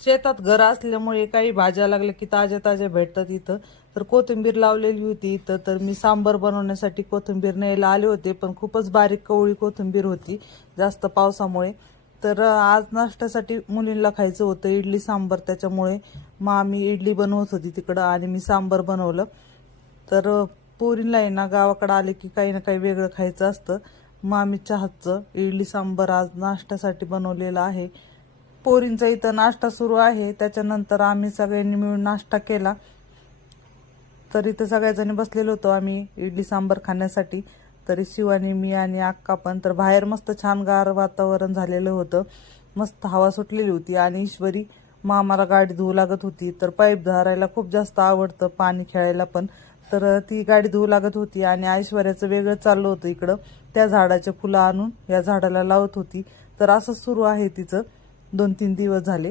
शेतात घर असल्यामुळे काही भाज्या लागल्या की ताज्या ताज्या भेटतात इथं. तर कोथिंबीर लावलेली होती इथं, तर मी सांबर बनवण्यासाठी कोथिंबीर न्यायला आले होते, पण खूपच बारीक कवळी कोथिंबीर होती जास्त पावसामुळे. तर आज नाश्त्यासाठी मुलींना खायचं होतं इडली सांबर, त्याच्यामुळे मग आम्ही इडली बनवत होती तिकडं आणि मी सांबर बनवलं. तर पोरींला आहे ना गावाकडे आले की काही ना काही वेगळं खायचं असतं. मग आम्ही चहाचं इडली सांबर आज नाश्त्यासाठी बनवलेलं आहे. पोरींचा इथं नाश्ता सुरू आहे, त्याच्यानंतर आम्ही सगळ्यांनी मिळून नाश्ता केला. तर इथं सगळ्याजणी बसलेलो होतो आम्ही इडली सांबर खाण्यासाठी. तरी शिवानी, मी आणि अक्का पण. तर बाहेर मस्त छान गार वातावरण झालेलं होतं, मस्त हवा सुटलेली होती. आणि ईश्वरी मामाला गाडी धुवू लागत होती. तर पाईप धरायला खूप जास्त आवडतं, पाणी खेळायला पण. तर ती गाडी धुवू लागत होती आणि ऐश्वर्याचं वेगळं चाललं होतं इकडं. त्या झाडाचे फुलं आणून या झाडाला लावत होती. तर असंच सुरू आहे तिचं 2-3 दिवस झाले.